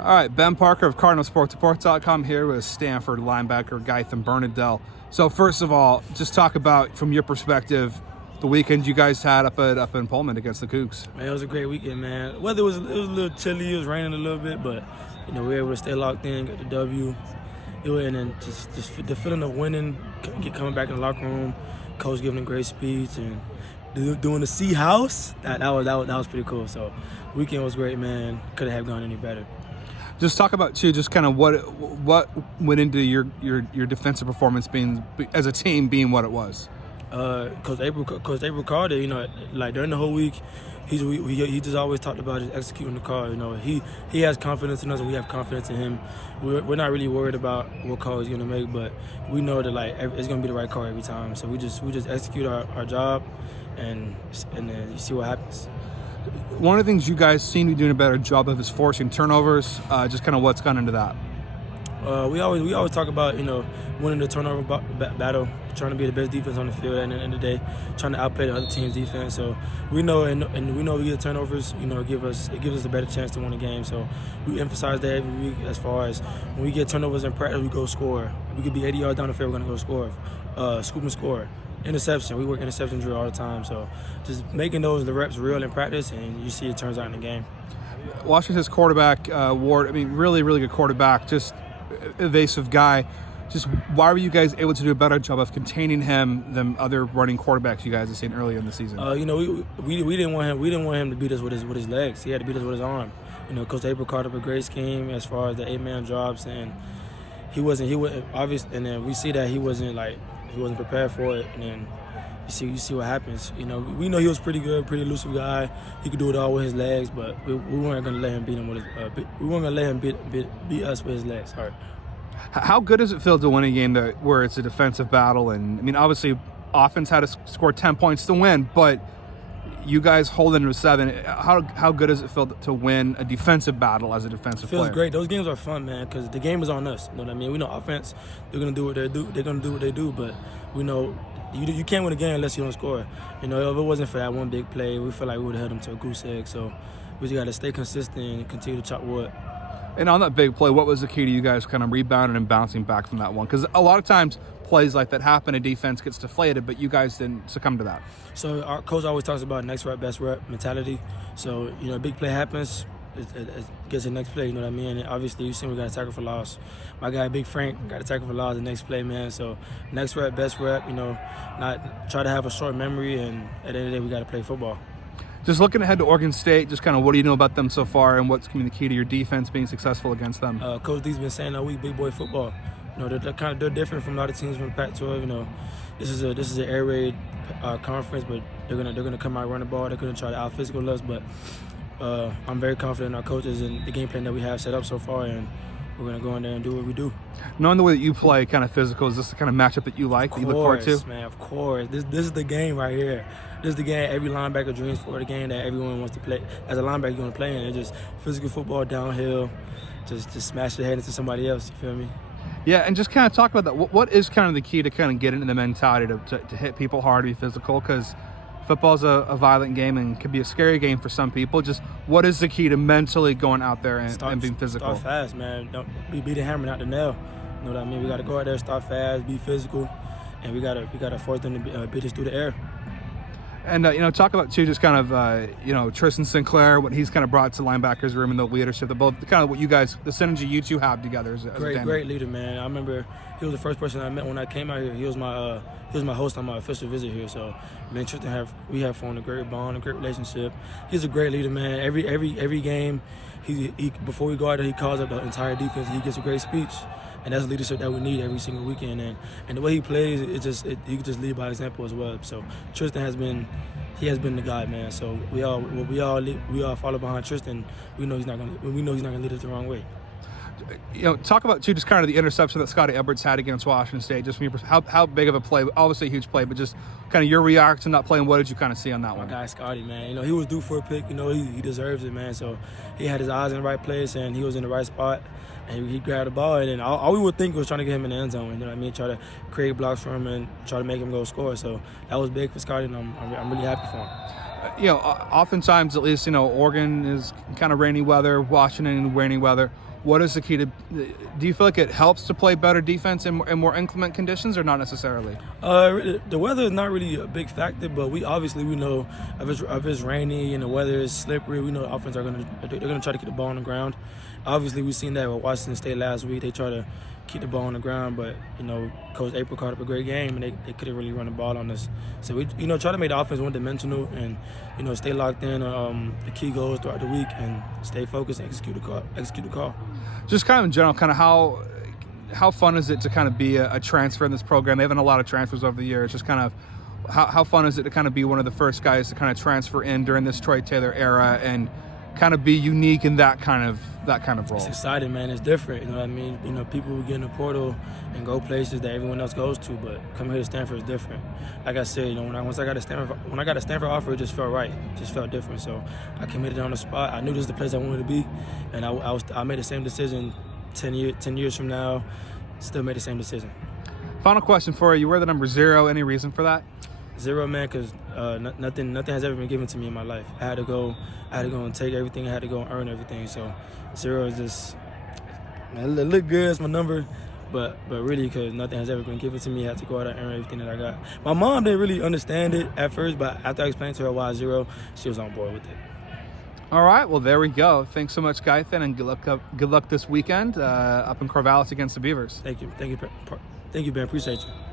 All right, Ben Parker of CardinalSportsReport.com here with Stanford linebacker Gaethan Bernadel. So first of all, just talk about, from your perspective, the weekend you guys had up in Pullman against the Cougs. Man, it was a great weekend, man. Weather was a little chilly, it was raining a little bit, but we were able to stay locked in, get the W. And then just the feeling of winning, coming back in the locker room, coach giving a great speech, and doing the C House. That was pretty cool. So the weekend was great, man. Couldn't have gone any better. Just talk about too, just kind of what went into your defensive performance being as a team being what it was. Coach April called it. Like during the whole week, he just always talked about just executing the call. He has confidence in us, and we have confidence in him. We're not really worried about what call he's gonna make, but we know that it's gonna be the right call every time. So we just execute our job, and then you see what happens. One of the things you guys seem to be doing a better job of is forcing turnovers. Just kind of what's gone into that. We always talk about winning the turnover battle, trying to be the best defense on the field. At the end of the day, trying to outplay the other team's defense. So we know and we know we get turnovers. It gives us a better chance to win the game. So we emphasize that every week. As far as when we get turnovers in practice, we go score. We could be 80 yards down the field, we're gonna go score, scoop and score. Interception. We work interception drill all the time. So just making the reps real in practice, and you see it turns out in the game. Washington's quarterback, Ward, really, really good quarterback, just evasive guy. Just why were you guys able to do a better job of containing him than other running quarterbacks you guys have seen earlier in the season? We didn't want him to beat us with his legs. He had to beat us with his arm. Coach April called up a great scheme as far as the 8-man drops, and he wasn't obvious. And then we see that he wasn't prepared for it, and then you see what happens. We know he was pretty good, pretty elusive guy. He could do it all with his legs, but we weren't gonna let him beat him with his. We weren't gonna let him beat us with his legs. Sorry. How good does it feel to win a game where it's a defensive battle? And obviously, offense had to score 10 points to win, but you guys holding to 7. How good does it feel to win a defensive battle as a defensive player? It feels great. Those games are fun, man, because the game is on us. You know what I mean? We know offense, they're gonna do what they do. They're gonna do what they do, but we know you can't win a game unless you don't score. If it wasn't for that one big play, we feel like we would have held them to a goose egg. So we just got to stay consistent and continue to chop wood. And on that big play, what was the key to you guys kind of rebounding and bouncing back from that one? Because a lot of times plays like that happen, a defense gets deflated, but you guys didn't succumb to that. So our coach always talks about next rep, best rep mentality. So, a big play happens, it gets the next play, you know what I mean? And obviously, you see we got a tackle for loss. My guy, Big Frank, got a tackle for loss the next play, man. So next rep, best rep, not try to have a short memory, and at the end of the day, we got to play football. Just looking ahead to Oregon State, just kind of what do you know about them so far, and what's going to be the key to your defense being successful against them? Coach D's been saying all week, big boy football. They're different from a lot of teams from the Pac-12. This is an air raid conference, but they're gonna come out and run the ball. They're gonna try to out physical us, but I'm very confident in our coaches and the game plan that we have set up so far, and we're gonna go in there and do what we do. Knowing the way that you play, kind of physical, is this the kind of matchup that you like, that you look forward to? Man, of course. This is the game right here. This is the game every linebacker dreams for, the game that everyone wants to play. As a linebacker, you want to play in. It's just physical football downhill, just smash your head into somebody else, you feel me? Yeah, and just kind of talk about that. What is kind of the key to kind of get into the mentality to hit people hard, be physical? Because football's a violent game and can be a scary game for some people. Just what is the key to mentally going out there and being physical? Start fast, man. Don't be the hammer, not the nail. You know what I mean? We got to go out there, start fast, be physical, and we got to force them to beat us through the air. And, talk about, too, just kind of, Tristan Sinclair, what he's kind of brought to linebackers room and the leadership, the kind of what you guys, the synergy you two have together as a tandem. Great leader, man. I remember he was the first person I met when I came out here. He was my host on my official visit here. So, man, Tristan, we have formed a great bond, a great relationship. He's a great leader, man. Every game, he before we go out there, he calls up the entire defense. He gives a great speech. And that's the leadership that we need every single weekend. And the way he plays, he can just lead by example as well. So Tristan has been the guy, man. So we all follow behind Tristan. We know he's not gonna lead us the wrong way. Talk about too, just kind of the interception that Scotty Edwards had against Washington State. Just from your how big of a play? Obviously a huge play, but just kind of your reaction to that play, and what did you kind of see on that one? My guy Scotty, man. He was due for a pick. He deserves it, man. So he had his eyes in the right place, and he was in the right spot. And he grabbed the ball, and then all we would think was trying to get him in the end zone. You know what I mean? Try to create blocks for him and try to make him go score. So that was big for Scotty, and I'm really happy for him. Oftentimes, at least, Oregon is kind of rainy weather, Washington rainy weather. What is the key to? Do you feel like it helps to play better defense in more inclement conditions, or not necessarily? The weather is not really a big factor, but we know if it's rainy and the weather is slippery, we know the offense they're gonna try to keep the ball on the ground. Obviously, we've seen that with Washington State last week. They try to keep the ball on the ground, but Coach April caught up a great game, and they couldn't really run the ball on us. So we try to make the offense one-dimensional and stay locked in the key goals throughout the week and stay focused and execute the call. Just kind of in general, kind of how fun is it to kind of be a transfer in this program? They haven't a lot of transfers over the years. Just kind of how fun is it to kind of be one of the first guys to kind of transfer in during this Troy Taylor era and kind of be unique in that kind of role? It's exciting, man. It's different. You know what I mean? People will get in the portal and go places that everyone else goes to, but coming here to Stanford is different. Like I said, when I got a Stanford offer, it just felt right. It just felt different. So I committed on the spot. I knew this was the place I wanted to be, and I made the same decision 10 years from now. Still made the same decision. Final question for you. You wear the number 0. Any reason for that? 0, man, because nothing has ever been given to me in my life. I had to go and take everything. I had to go and earn everything. So 0 is just, man, it look good. It's my number, but really, because nothing has ever been given to me, I had to go out and earn everything that I got. My mom didn't really understand it at first, but after I explained to her why 0, she was on board with it. All right, well, there we go. Thanks so much, Gaethan, and good luck this weekend up in Corvallis against the Beavers. Thank you, Ben. Appreciate you.